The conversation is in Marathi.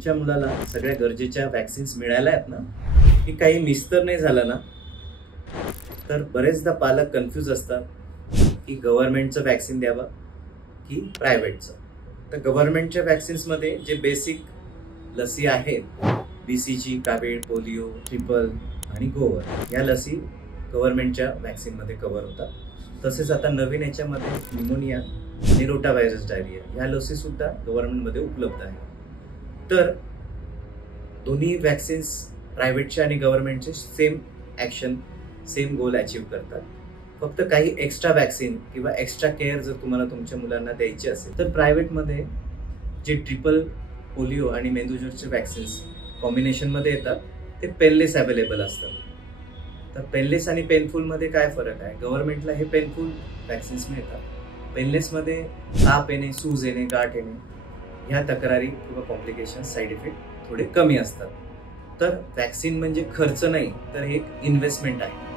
तुमच्या मुलाला सगळ्या गरजेच्या वॅक्सिन्स मिळाल्या आहेत ना, की काही मिस तर नाही झालं ना? तर बरेचदा पालक कन्फ्यूज असतात की गव्हर्नमेंटचं वॅक्सिन द्यावं की प्रायव्हेटचं. तर गव्हर्नमेंटच्या वॅक्सिन्समध्ये जे बेसिक लसी आहेत, BCG, कावीळ, पोलिओ, ट्रिपल आणि गोवर, या लसी गव्हर्नमेंटच्या वॅक्सिनमध्ये कव्हर होतात. तसेच आता नवीन याच्यामध्ये न्यूमोनिया आणि रोटाव्हायरस डायरिया या लसी सुद्धा गव्हर्नमेंटमध्ये उपलब्ध आहेत. तर दोन्ही वॅक्सिन्स प्रायव्हेटचे आणि गव्हर्नमेंटचे same action, same goal achieve करतात. फक्त काही एक्स्ट्रा वॅक्सिन किंवा एक्स्ट्रा केअर जर तुम्हाला तुमच्या मुलांना द्यायची असेल तर प्रायव्हेटमध्ये जे ट्रिपल, पोलिओ आणि मेंदूज्वरचे वॅक्सिन्स कॉम्बिनेशनमध्ये येतात ते पेनलेस अवेलेबल असतात. तर पेनलेस आणि पेनफुलमध्ये काय फरक आहे? गव्हर्नमेंटला हे पेनफुल वॅक्सिन्स मिळतात. पेनलेसमध्ये ताप येणे, सूज येणे, गाठ येणे ह्या तक्रारी किंवा कॉम्प्लिकेशन, साईड इफेक्ट थोडे कमी असतात. तर वॅक्सिन म्हणजे खर्च नाही, तर हे एक इन्व्हेस्टमेंट आहे.